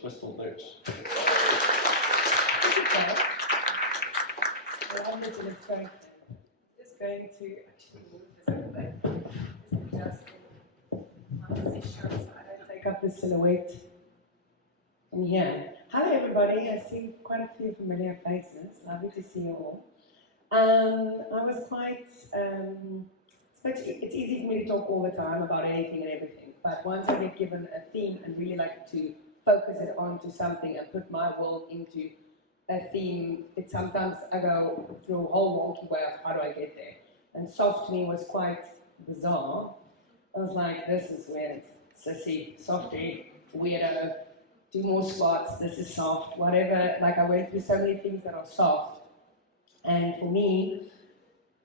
Crystal Birch. Well, I'm just going to actually move this a little bit. Just my position so I don't take up the silhouette in here. Hello everybody, I see quite a few familiar faces. Lovely to see you all. I was quite, it's easy for me to talk all the time about anything and everything, but once I get given a theme and really like to focus it onto something and put my world into a theme, it sometimes I go through a whole wonky way of how do I get there. And soft to me was quite bizarre. I was like, this is weird, sissy, softy, weirdo, do more squats, this is soft, whatever. Like I went through so many things that are soft. And for me,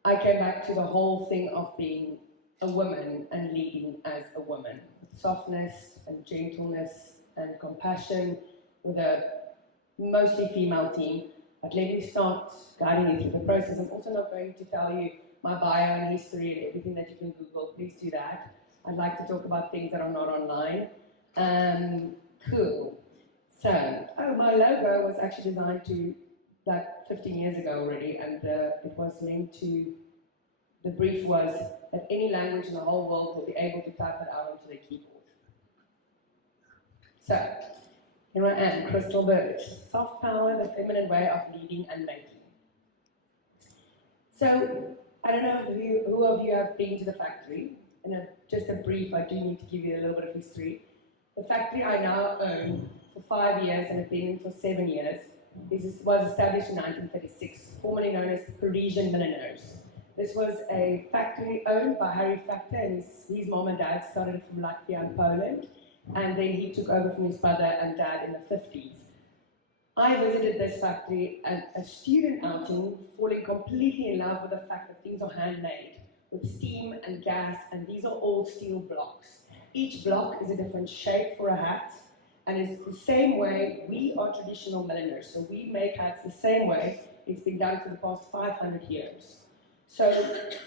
I came back to the whole thing of being a woman and leading as a woman. Softness and gentleness and compassion with a mostly female team. But let me start guiding you through the process. I'm also not going to tell you my bio and history and everything that you can Google. Please do that. I'd like to talk about things that are not online. Cool. So, my logo was actually designed to like 15 years ago already, and it was meant to, the brief was that any language in the whole world will be able to type it out onto their keyboard. So, here I am, Crystal Birch, soft power, the feminine way of leading and making. So, I don't know who of you have been to the factory. And just a brief, I do need to give you a little bit of history. The factory I now own for 5 years and have been in for 7 years was established in 1936, formerly known as Parisian Milliners. This was a factory owned by Harry Factor, and his mom and dad started from Latvia and Poland, and then he took over from his brother and dad in the 50s. I visited this factory at a student outing, falling completely in love with the fact that things are handmade, with steam and gas, and these are all steel blocks. Each block is a different shape for a hat, and it's the same way we are traditional milliners. So we make hats the same way it's been done for the past 500 years. So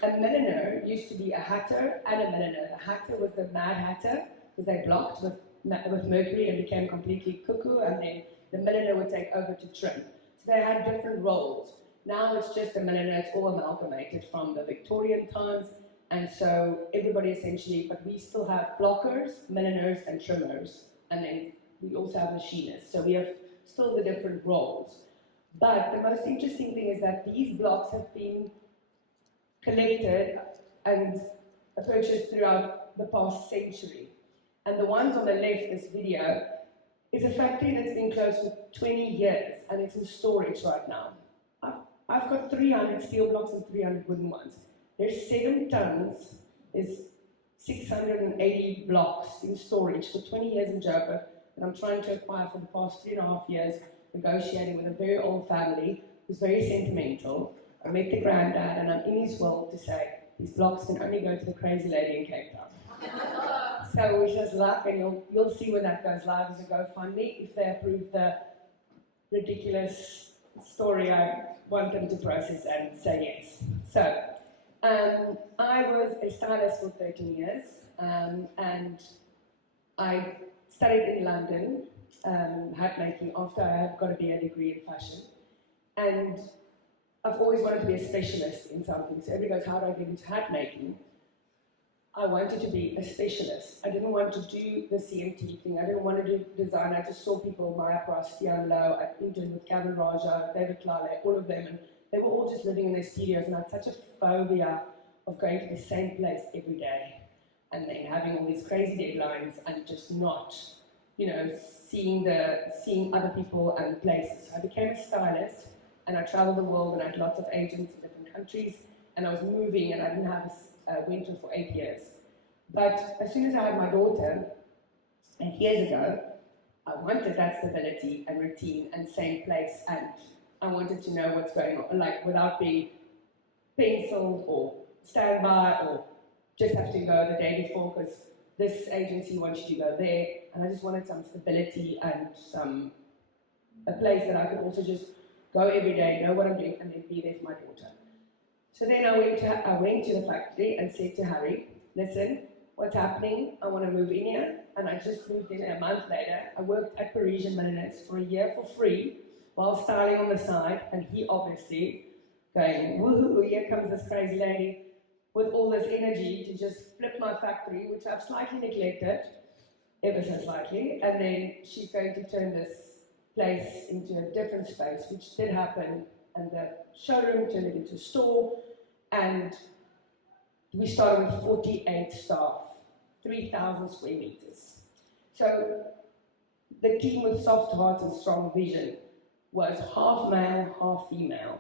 a milliner used to be a hatter and a milliner. The hatter was the mad hatter, because they blocked with mercury and became completely cuckoo, and then the milliner would take over to trim. So they had different roles. Now it's just a milliner, it's all amalgamated from the Victorian times, and so everybody essentially, but we still have blockers, milliners, and trimmers, and then we also have machinists, so we have still the different roles. But the most interesting thing is that these blocks have been collected and purchased throughout the past century. And the ones on the left, this video, is a factory that's been closed for 20 years, and it's in storage right now. I've got 300 steel blocks and 300 wooden ones. There's 7 tons, there's 680 blocks in storage for 20 years in Joburg, and I'm trying to acquire for the past 3.5 years, negotiating with a very old family who's very sentimental. I met the granddad, and I'm in his will to say, these blocks can only go to the crazy lady in Cape Town. So wish us luck, and you'll see when that goes live as a GoFundMe, if they approve the ridiculous story I want them to process and say yes. So, I was a stylist for 13 years, and I studied in London, hat making, after I had got a BA degree in fashion. And I've always wanted to be a specialist in something. So everybody goes, how do I get into hat making? I wanted to be a specialist. I didn't want to do the CMT thing. I didn't want to do design. I just saw people, Maya Prost, Tian Low, I interned with Kevin Raja, David Klale, all of them, and they were all just living in their studios, and I had such a phobia of going to the same place every day, and then having all these crazy deadlines and just not, seeing other people and places. So I became a stylist, and I traveled the world, and I had lots of agents in different countries, and I was moving, and I didn't have a winter for 8 years. But as soon as I had my daughter, 8 years ago, I wanted that stability and routine and same place, and I wanted to know what's going on, like without being penciled or standby or just have to go the day before because this agency wants you to go there, and I just wanted some stability and a place that I could also just go every day, know what I'm doing, and then be there for my daughter. So then I went to the factory and said to Harry, listen, what's happening? I want to move in here. And I just moved in a month later. I worked at Parisian Milliners for a year for free while styling on the side. And he obviously going, woohoo, here comes this crazy lady with all this energy to just flip my factory, which I've slightly neglected, ever so slightly. And then she's going to turn this place into a different space, which did happen. And the showroom turned it into a store. And we started with 48 staff, 3,000 square meters. So the team with soft hearts and strong vision was half male, half female,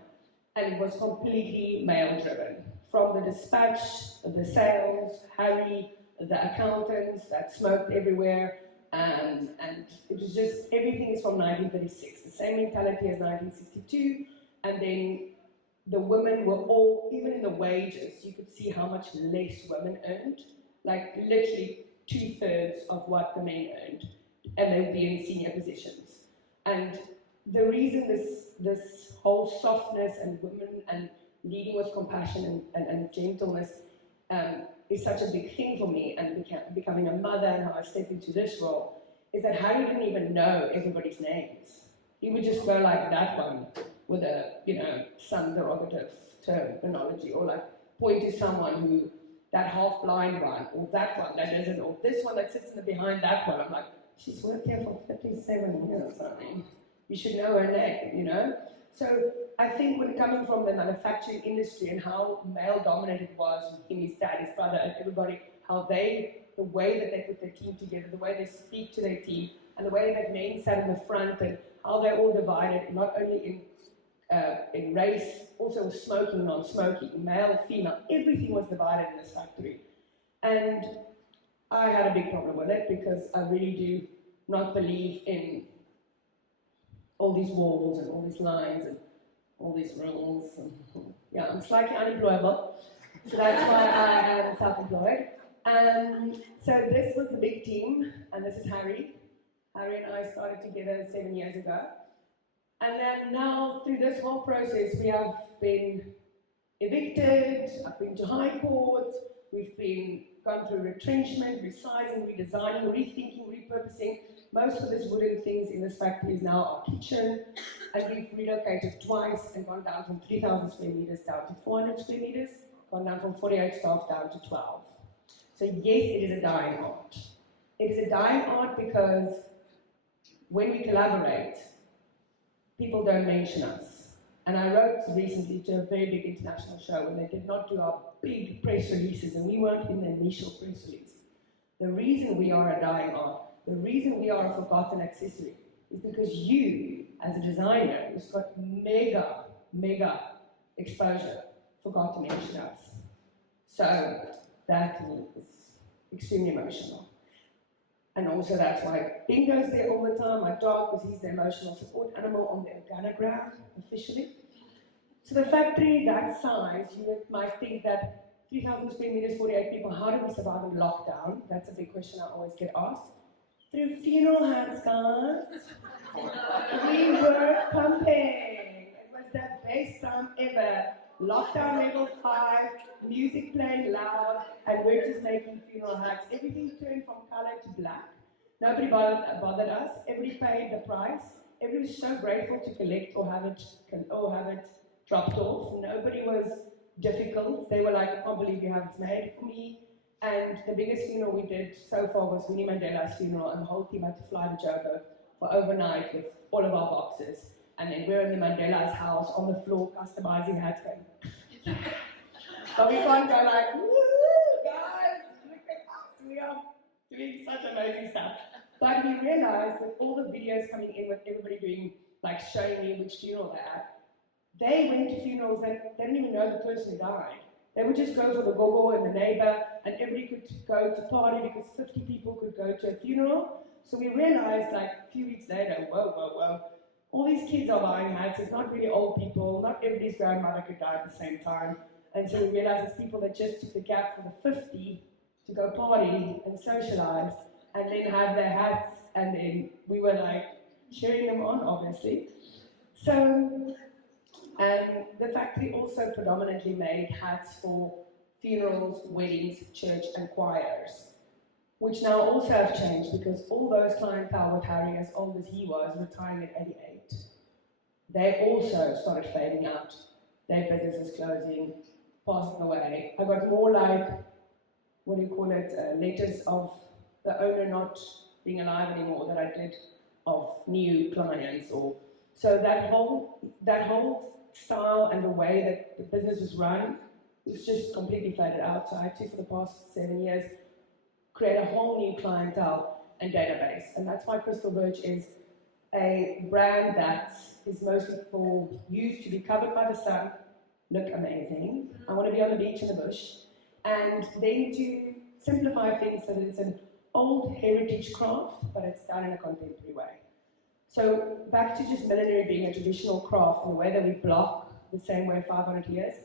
and it was completely male driven. From the dispatch, the sales, Harry, the accountants that smoked everywhere, and it was just, everything is from 1936, the same mentality as 1962, and then the women were all, even in the wages, you could see how much less women earned, like literally 2/3 of what the men earned, and they would be in senior positions. And the reason this whole softness and women and leading with compassion and gentleness is such a big thing for me, and becoming a mother and how I step into this role, is that Harry didn't even know everybody's names. He would just go like that one with a, some derogative terminology, or like point to someone who, that half-blind one, or that one that isn't, or this one that sits in the behind that one. I'm like, she's worked here for 37 years, I mean, you should know her name, So I think when coming from the manufacturing industry and how male-dominated it was with him, his dad, his brother, and everybody, how the way that they put their team together, the way they speak to their team, and the way that men sat in the front, and how they're all divided, not only in race, also smoking, non-smoking, male, female, everything was divided in this factory. And I had a big problem with it, because I really do not believe in all these walls and all these lines and all these rules. And, yeah, I'm slightly unemployable, so that's why I am self-employed. So this was the big team, and this is Harry. Harry and I started together 7 years ago. And then now, through this whole process, we have been evicted, I've been to High Court, we've gone through retrenchment, resizing, redesigning, rethinking, repurposing. Most of these wooden things in this factory is now our kitchen, and we've relocated twice and gone down from 3,000 square meters down to 400 square meters, gone down from 48 staff down to 12. So yes, it is a dying art. It is a dying art because when we collaborate, people don't mention us. And I wrote recently to a very big international show when they did not do our big press releases, and we weren't in the initial press release. The reason we are a dying art, the reason we are a forgotten accessory, is because you, as a designer who's got mega exposure, forgot to mention us. So that is extremely emotional. And also that's why Bingo's there all the time, my dog, because he's the emotional support animal on the organogram, officially. So the factory that size, you might think that 3,000 square meters, 48 people, how do we survive in lockdown? That's a big question I always get asked. Through funeral hats, guys. We were pumping. It was the best time ever. Lockdown level 5, music playing loud, and we're just making funeral hats. Everything turned from color to black. Nobody bothered us. Everybody paid the price. Everybody was so grateful to collect or have it dropped off. Nobody was difficult. They were like, I can't believe you have it made for me. And the biggest funeral we did so far was Winnie Mandela's funeral, and the whole team had to fly to Joburg for overnight with all of our boxes. And then we're in the Mandela's house on the floor, customizing hats going. But we can't go like, woo, guys, look at us, we are doing such amazing stuff. But we realized that all the videos coming in with everybody doing, like showing me which funeral they're at, they went to funerals that they didn't even know the person who died. They would just go for the gogo and the neighbor, and everybody could go to party because 50 people could go to a funeral. So we realized, like, a few weeks later, whoa, all these kids are buying hats. It's not really old people. Not everybody's grandmother could die at the same time. And so we realized it's people that just took the gap for the 50 to go party and socialize, and then have their hats, and then we were like cheering them on, obviously. So the factory also predominantly made hats for funerals, weddings, church, and choirs. which now also have changed because all those clientele with Harry, as old as he was, retiring at 88, they also started fading out. Their businesses closing, passing away. I got more like, what do you call it, letters of the owner not being alive anymore that I did of new clients. Or so that whole style and the way that the business was run was just completely faded out. So I had to, for the past 7 years, create a whole new clientele and database. And that's why Crystal Birch is a brand that is mostly for youth to be covered by the sun, look amazing. I want to be on the beach in the bush. And then to simplify things so that it's an old heritage craft, but it's done in a contemporary way. So back to just millinery being a traditional craft in the way that we block the same way 500 years,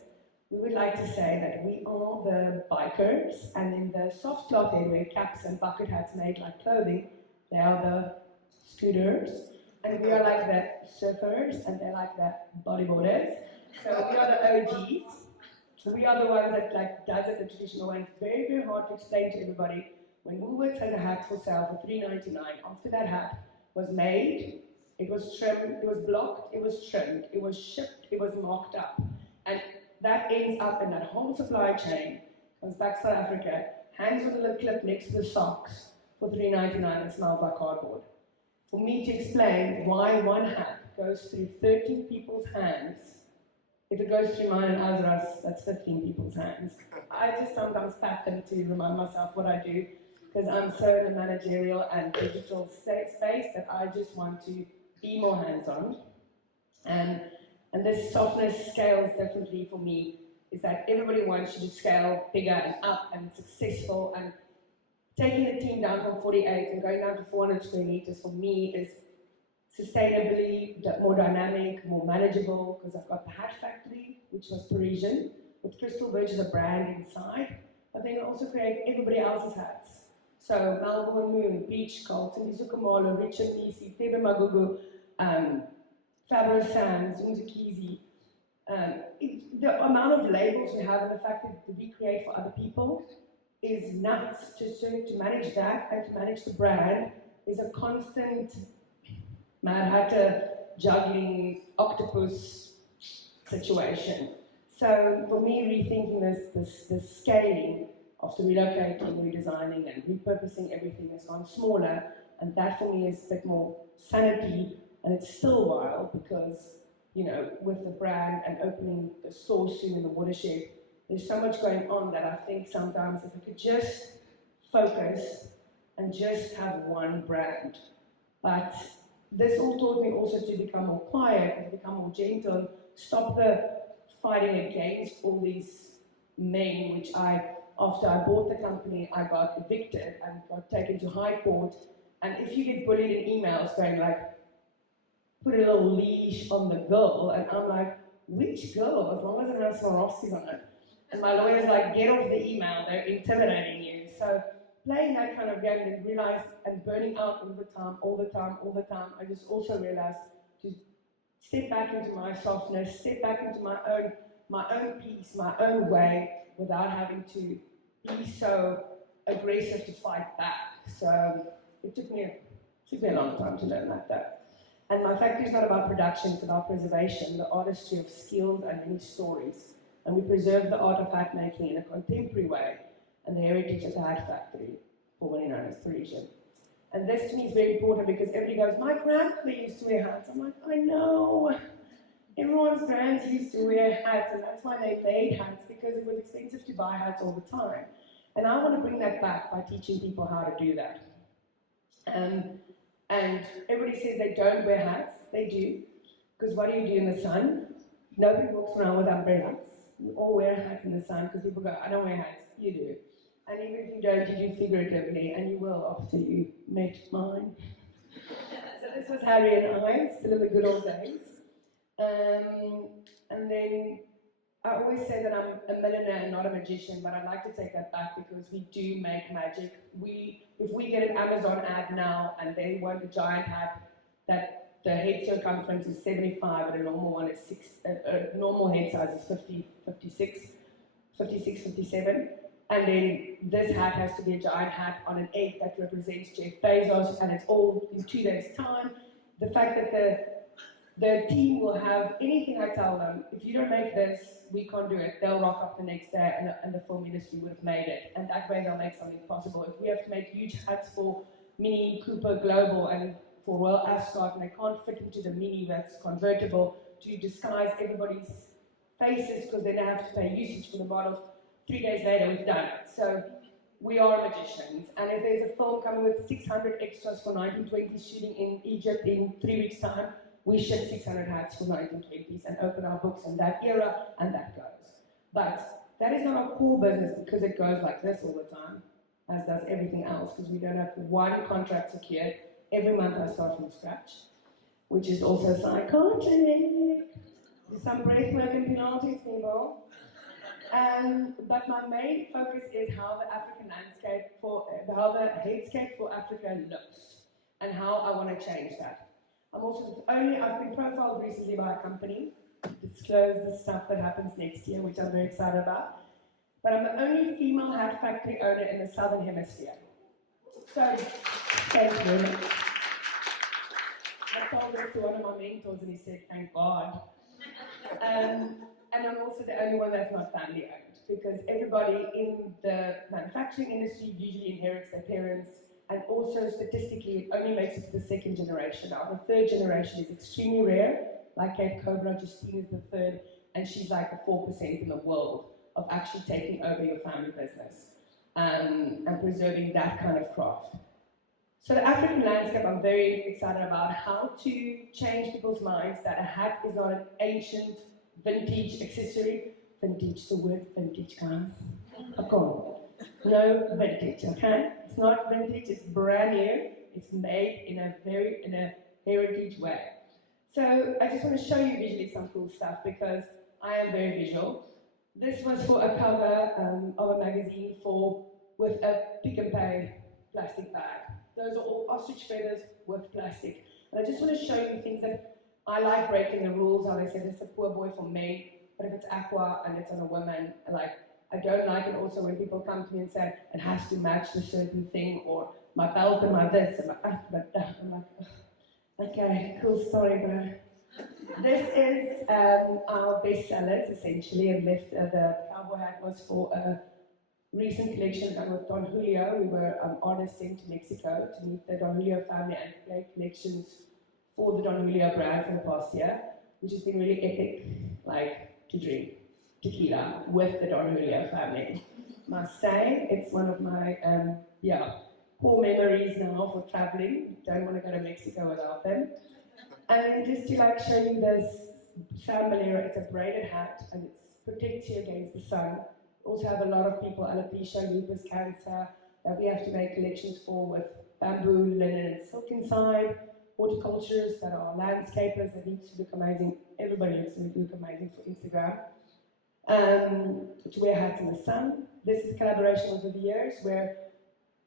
we would like to say that we are the bikers, and in the soft cloth area, caps and bucket hats made like clothing, they are the scooters, and we are like the surfers, and they're like the bodyboarders. So we are the OGs. We are the ones that like does it the traditional way. It's very, very hard to explain to everybody. When Woolworths has a hat for sale for $3.99, after that hat was made, it was trimmed, it was blocked, it was trimmed, it was shipped, it was marked up. And that ends up in that whole supply chain, comes back to South Africa, hangs on the little clip next to the socks for $3.99 and smells like cardboard. For me to explain why one hat goes through 13 people's hands, if it goes through mine and Azra's, that's 15 people's hands. I just sometimes pat them to remind myself what I do, because I'm so in the managerial and digital space that I just want to be more hands-on. And this softness scales differently for me, is that everybody wants you to scale bigger and up and successful, and taking the team down from 48 and going down to 400 square meters for me is sustainably more dynamic, more manageable, because I've got the hat factory, which was Parisian, with Crystal Birch as a brand inside, but then I also create everybody else's hats. So Malvo and Moon, Beach Cult, Sindizukamalo, Richard Nisi, Febe Magugu, Fabulous Sands, Unzikizi. The amount of labels we have and the fact that we create for other people is nuts. Just to manage that and to manage the brand is a constant Mad Hatter juggling octopus situation. So for me, rethinking this scaling of the relocating, redesigning, and repurposing everything has gone smaller, and that for me is a bit more sanity, and it's still wild because, you know, with the brand and opening the store soon in the watershed, there's so much going on that I think sometimes if we could just focus and just have one brand. But this all taught me also to become more quiet and become more gentle, stop the fighting against all these men, which after I bought the company, I got evicted and got taken to high court. And if you get bullied in emails going like, put a little leash on the girl, and I'm like, which girl? As long as it has Swarovskis on it. And my lawyer's like, get off the email, they're intimidating you. So playing that kind of game and realized, and burning out all the time, I just also realized to step back into my softness, step back into my own peace, my own way, without having to be so aggressive to fight back. So it took me a long time to learn that. And my factory is not about production, it's about preservation, the artistry of skills and many stories. And we preserve the art of hat making in a contemporary way, and the heritage of the hat factory, formerly known as Parisian. And this to me is very important because everybody goes, my grandmother used to wear hats. I'm like, I know. Everyone's grands used to wear hats, and that's why they made hats, because it was expensive to buy hats all the time. And I want to bring that back by teaching people how to do that. And everybody says they don't wear hats. They do. Because what do you do in the sun? Nobody walks around with umbrellas. You all wear a hat in the sun because people go, I don't wear hats. You do. And even if you don't, you do figuratively, and you will after you met mine. So this was Harry and I, still in the good old days. And then I always say that I'm a millionaire and not a magician, but I'd like to take that back because we do make magic. If we get an Amazon ad now and they want a giant hat that the head circumference is 75 and a normal one is a normal head size is 50, 56, 57, And then this hat has to be a giant hat on an egg that represents Jeff Bezos, and it's all in 2 days' time. The fact that the team will have anything I tell them, if you don't make this, we can't do it. They'll rock up the next day and the film industry would have made it. And that way they'll make something possible. If we have to make huge hats for Mini Cooper Global and for Royal Ascot, and they can't fit into the Mini that's convertible to disguise everybody's faces because then they have to pay usage for the models, 3 days later we've done it. So we are magicians. And if there's a film coming with 600 extras for 1920s shooting in Egypt in 3 weeks' time, we ship 600 hats for 1920s and open our books in that era, and that goes. But that is not our core business because it goes like this all the time, as does everything else, because we don't have one contract secured. Every month I start from scratch, which is also psychotic. There's some breath work and Pilates, people. But my main focus is how the African landscape how the headscape for Africa looks, and how I want to change that. I've been profiled recently by a company to disclose the stuff that happens next year, which I'm very excited about. But I'm the only female hat factory owner in the Southern Hemisphere. So, thank you. I told this to one of my mentors and he said, thank God. And I'm also the only one that's not family owned, because everybody in the manufacturing industry usually inherits their parents, and also statistically it only makes it to the second generation. Now the third generation is extremely rare, like Kate Cobra, Justine is the third, and she's like the 4% in the world of actually taking over your family business and preserving that kind of craft. So the African landscape, I'm very excited about how to change people's minds that a hat is not an ancient vintage accessory. Vintage, the word vintage, guys. No vintage, okay? It's not vintage, it's brand new. It's made in a heritage way. So I just want to show you visually some cool stuff because I am very visual. This was for a cover of a magazine with a Pick and Pay plastic bag. Those are all ostrich feathers with plastic. And I just want to show you things that I like breaking the rules, how they said it's a poor boy for men, but if it's aqua and it's on a woman, I don't like it also when people come to me and say it has to match a certain thing, or my belt and my this, and I'm like, okay, cool story, bro. This is our best sellers, essentially, and the cowboy hat was for a recent collection done with Don Julio. We were artists sent to Mexico to meet the Don Julio family and create collections for the Don Julio brand for the past year, which has been really epic, like to drink tequila with the Don Julio family. Must say, it's one of my core memories now for traveling. Don't want to go to Mexico without them. And just to show you this Sam Bolero, it's a braided hat and it protects you against the sun. We also have a lot of people, alopecia, lupus, cancer, that we have to make collections for with bamboo, linen, and silk inside. Horticulturists that are landscapers that need to look amazing. Everybody looks amazing for Instagram. To wear hats in the sun. This is a collaboration over the years where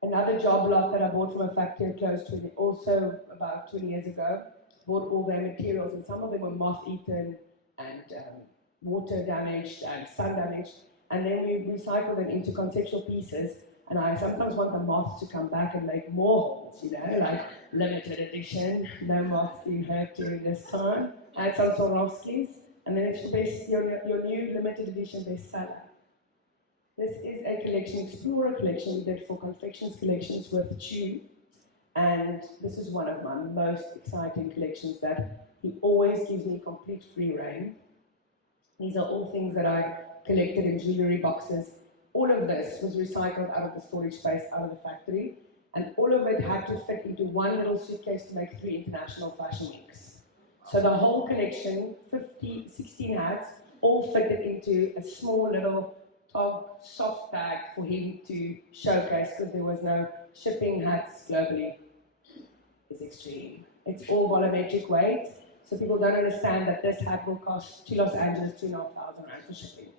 another job lot that I bought from a factory close to also about 20 years ago, bought all their materials, and some of them were moth-eaten and water damaged and sun damaged, and then we recycle them into conceptual pieces. And I sometimes want the moths to come back and make more holes, like limited edition, no moths being hurt during this time. Add some Swarovskis, and then it's your new limited edition bestseller. This is a collection, Explorer collection, we did for Confections collections with Chew. And this is one of my most exciting collections that he always gives me complete free rein. These are all things that I collected in jewellery boxes. All of this was recycled out of the storage space, out of the factory, and all of it had to fit into one little suitcase to make 3 international fashion weeks. So the whole collection, 16 hats, all fitted into a small little soft bag for him to showcase, because there was no shipping. Hats globally is extreme. It's all volumetric weight, so people don't understand that this hat will cost to Los Angeles $2,500 for shipping,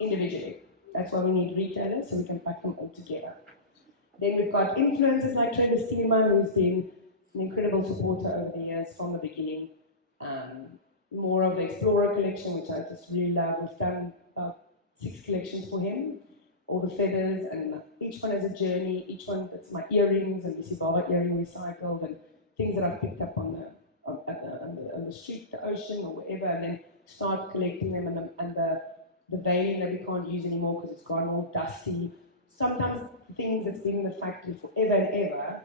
individually. That's why we need retailers, so we can pack them all together. Then we've got influencers like Trevor Steelman, who's been an incredible supporter over the years from the beginning. More of the Explorer collection, which I just really love. We've done about 6 collections for him. all the feathers, and each one has a journey. Each one, that's my earrings and the Sibaba earring recycled, and things that I've picked up on the street, the ocean, or wherever, and then start collecting them, and the veiling that we can't use anymore because it's gone all dusty. Sometimes things that's been in the factory forever and ever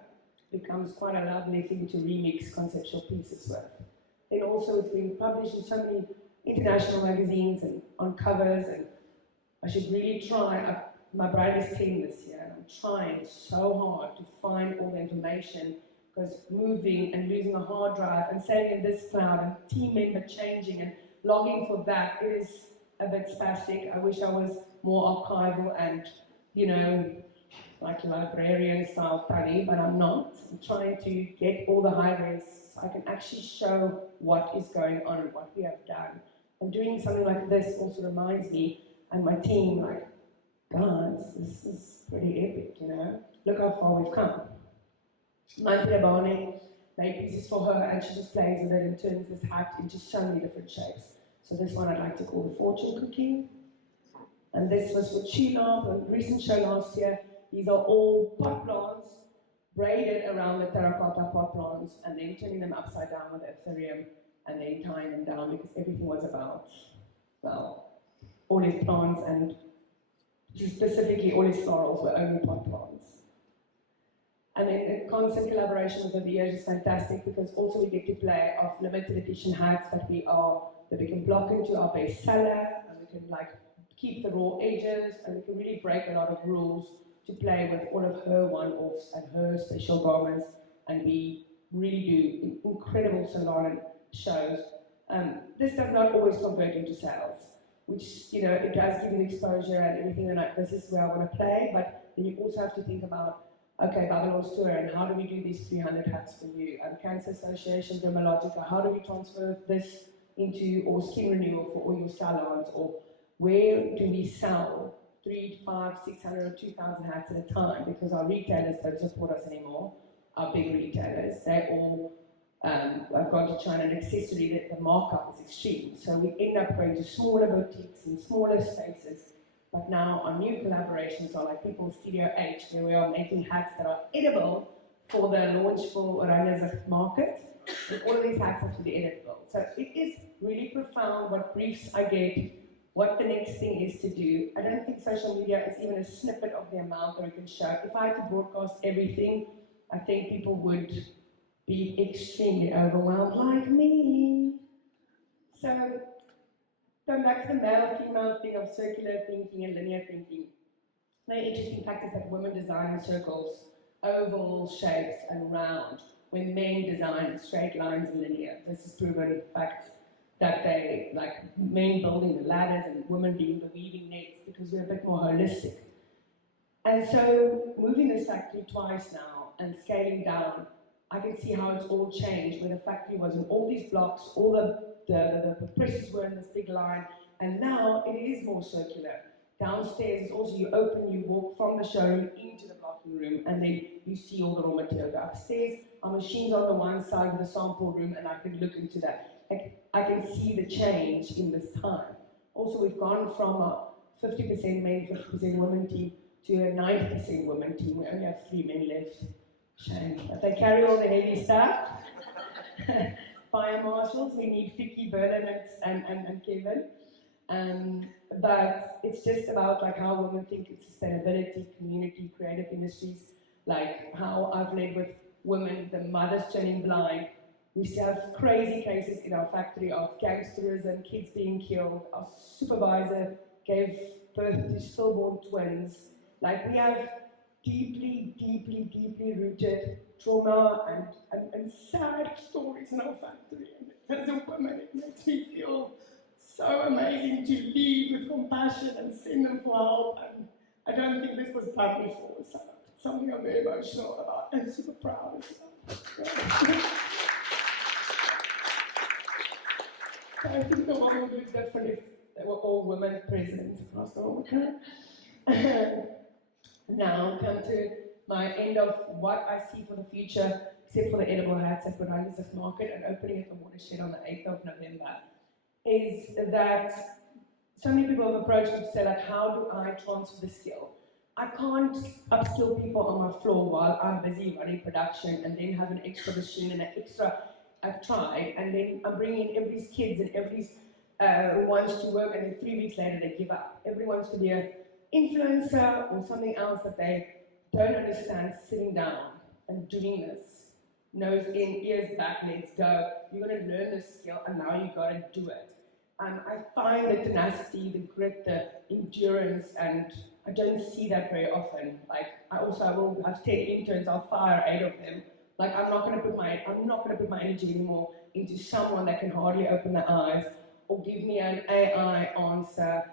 becomes quite a lovely thing to remix conceptual pieces with. Then also it's been published in so many international magazines and on covers, and I should really try. My bride is 10 this year, and I'm trying so hard to find all the information, because moving and losing a hard drive and sailing in this cloud and team member changing and logging for that, it is a bit spastic. I wish I was more archival and, you know, like a librarian style Tani, but I'm not. I'm trying to get all the high-res so I can actually show what is going on and what we have done. And doing something like this also reminds me and my team, like, guys, this is pretty epic, you know? Look how far we've come. Mantra Barney made pieces for her, and she just plays with it and turns this hat into so many different shapes. So this one I'd like to call the fortune cookie. And this was for Chila, a recent show last year. These are all pot plants braided around the terracotta pot plants, and then turning them upside down with ethereum, and then tying them down, because everything was about, well, all his plants, and specifically all his florals were only pot plants. And then the constant collaboration with the VOs is fantastic, because also we get to play off limited edition hats that we can block into our bestseller, and we can like keep the raw edges, and we can really break a lot of rules to play with all of her one-offs and her special garments, and we really do incredible salon shows. This does not always convert into sales, which, you know, it does give you exposure and everything, and like, this is where I want to play, but then you also have to think about, okay, Babylon's tour, and how do we do these 300 hats for you? And Cancer Association, Dermalogica, how do we transfer this into, or skin renewal for all your salons, or where do we sell 3, 5, 600 or 2,000 hats at a time? Because our retailers don't support us anymore, our big retailers, they all have gone to China, and accessory, that the markup is extreme. So we end up going to smaller boutiques in smaller spaces. But now our new collaborations are like People's Studio H, where we are making hats that are edible for the launch for Oranjezig market. And all of these hats have to be editable. So it is really profound what briefs I get, what the next thing is to do. I don't think social media is even a snippet of the amount that we can show. If I had to broadcast everything, I think people would be extremely overwhelmed, like me. So, going back to the male-female thing of circular thinking and linear thinking, very interesting fact is that women design in circles, oval shapes, and round, when men design straight lines and linear. This is proven fact that they, like men building the ladders and women being the weaving nets, because we're a bit more holistic. And so, moving this factory twice now and scaling down, I can see how it's all changed, where the factory was in all these blocks, all the presses were in this big line, and now it is more circular. Downstairs is also, you open, you walk from the showroom into the blocking room, and then you see all the raw material. Upstairs, our machines on the one side of the sample room, and I can look into that. Like, I can see the change in this time. Also, we've gone from a 50% men, 50% women team to a 90% women team. We only have 3 men left. Shame. But they carry all the heavy stuff. Fire marshals, we need Vicky, Bernadette, and Kevin. But it's just about like how women think it's sustainability, community, creative industries, like how I've led with women, the mothers turning blind. We have crazy cases in our factory of gangsterism, kids being killed. Our supervisor gave birth to stillborn twins. Like, we have deeply rooted trauma and sad stories in our factory. And as a woman, it makes me feel so amazing to lead with compassion and send them for help. And I don't think this was done before, so it's something I'm very emotional about and super proud of. So I think the world would look different if there were all women presidents across the whole country. Now come to my end of what I see for the future, except for the edible hats at Oranjezig market and opening at the watershed on the 8th of November, is that so many people have approached me to say, like, how do I transfer the skill? I can't upskill people on my floor while I'm busy running production and then have an extra machine and an extra, I've tried, and then I'm bringing in everybody's kids and everybody's wants to work, and then 3 weeks later they give up. Everybody wants to be an influencer or something else that they don't understand sitting down and doing this. Nose in, ears back, let's go. You're going to learn this skill and now you've got to do it. I find the tenacity, the grit, the endurance, and I don't see that very often. Like, I will have 10 interns, I'll fire 8 of them. Like, I'm not going to put my energy anymore into someone that can hardly open their eyes or give me an AI answer.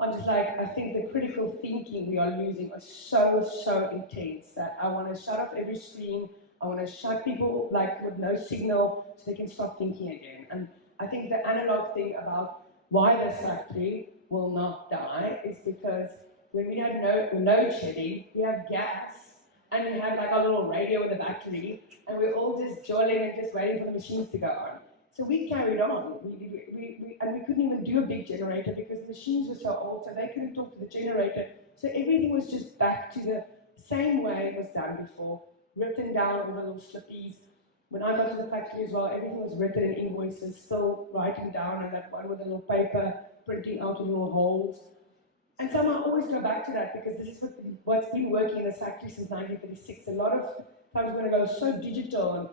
I'm just like, I think the critical thinking we are losing is so intense that I want to shut off every screen. I want to shut people like with no signal so they can start thinking again. And I think the analog thing about why this factory will not die is because when we had load shedding, we have gas and we have like our little radio in the battery and we're all just jolling and just waiting for the machines to go on. So we carried on, and we couldn't even do a big generator because the machines were so old, so they couldn't talk to the generator. So everything was just back to the same way it was done before, written down on the little slippies. When I got to the factory as well, everything was written in invoices, still writing down, and that one with a little paper, printing out the little holes. And somehow I always go back to that because this is what's been working in this factory since 1936. A lot of times we're going to go so digital and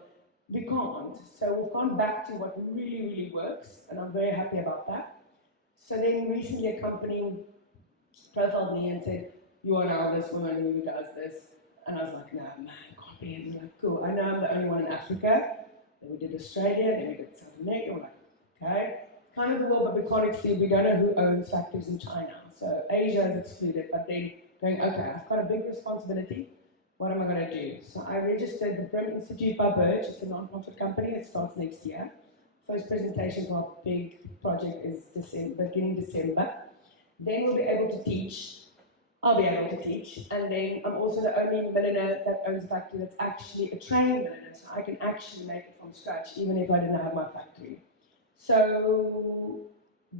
we can't. So we've gone back to what really works, and I'm very happy about that. So then recently a company profiled me and said, you are now this woman who does this. And I was like, no, man, can't be. And they're like, cool, I know I'm the only one in Africa. Then we did Australia, then we did South America. We're like, okay, kind of the world, but we can't exclude. We don't know who owns factories in China. So Asia is excluded, but then going, okay, I've got a big responsibility. What am I going to do? So I registered the Birch Institute by Birch. It's a non-profit company that starts next year. First presentation for our big project is beginning December. Then we'll be able to teach. I'll be able to teach. And then I'm also the only milliner that owns a factory that's actually a trained milliner. So I can actually make it from scratch, even if I didn't have my factory. So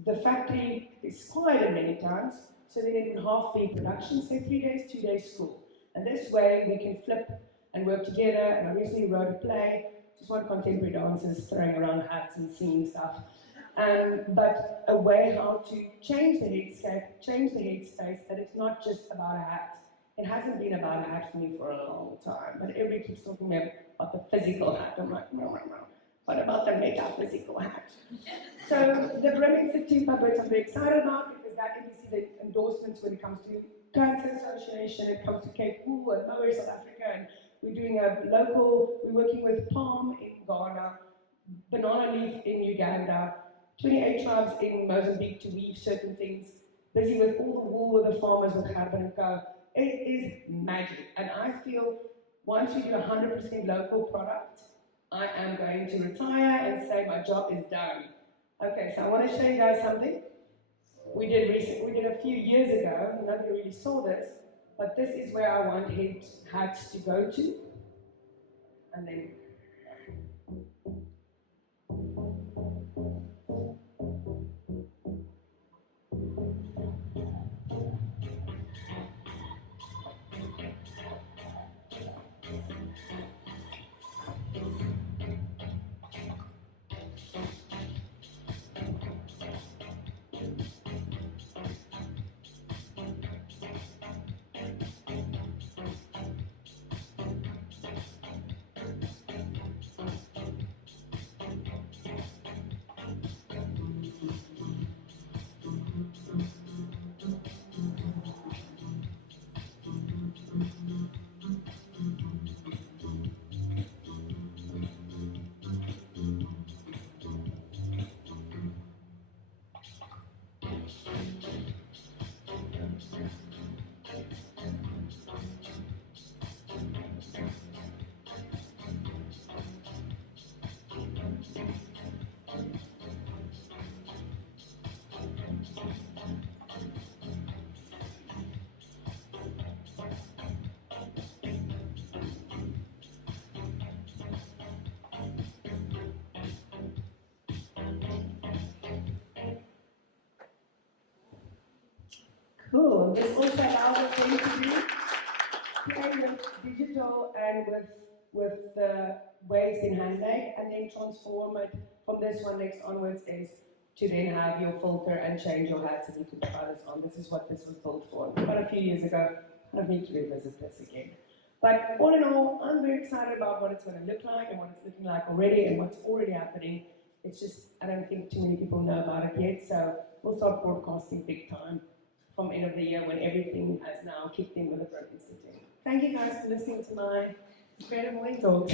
the factory is quieted many times. So then it would half be production, say 3 days, 2 days school. And this way we can flip and work together. And I recently wrote a play, just want contemporary dancers throwing around hats and singing stuff. But a way how to change the headscape, change the headspace, that it's not just about a hat. It hasn't been about a hat for me for a long time, but everybody keeps talking about the physical hat. I'm like, no. What about the metaphysical hat? So the Birch Institute by Birch I'm very excited about because that can see the endorsements when it comes to Cancer Association, it comes to Cape Cool and Maori South Africa, and we're doing we're working with palm in Ghana, banana leaf in Uganda, 28 tribes in Mozambique to weave certain things, busy with all the wool with the farmers with Carbon and Co. It is magic, and I feel once we do 100% local product, I am going to retire and say my job is done. Okay, so I want to show you guys something. We did a few years ago, nobody really saw this, but this is where I want hats to go to. And then Cool. This also allows us then to do play with digital and with the waves in handmade, and then transform it from this one next onwards is to then have your filter and change your hats, and you can try this on. This is what this was built for. Quite a few years ago. I need to revisit this again. But all in all, I'm very excited about what it's going to look like and what it's looking like already and what's already happening. It's just, I don't think too many people know about it yet, so we'll start broadcasting big time from end of the year when everything has now kicked in with the Broken City. Thank you guys for listening to my Creative Morning Talk.